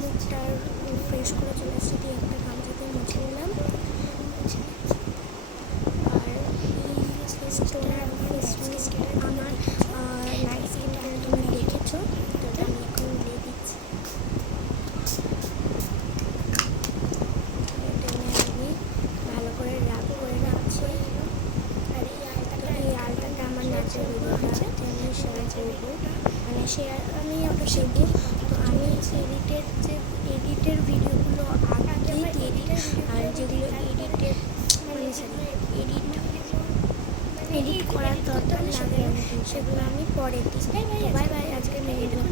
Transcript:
মুখটা ফ্রেশ করে চলে এসেছি, দিয়ে একটা গামছাতে মুছে নিলাম। আর এই টোনার আমার নাইট স্কিন কেয়ার তুমি দেখেছো, তো আমি এখন দিয়ে দিচ্ছি। আমি ভালো করে রাব করে রাখছি। আর এই আলটাটা আমার নাচের ভিডিও আছে, আমি শেয়ার করবো, মানে শেয়ার আমি ওটা শিখবো। তো আমি এডিটের ভিডিওগুলো আগেই দিয়ে দিই, আর যেগুলো এডিট করার দরকার লাগে সেগুলো আমি পরে দিই। বাই বাই, আজকে ভিডিও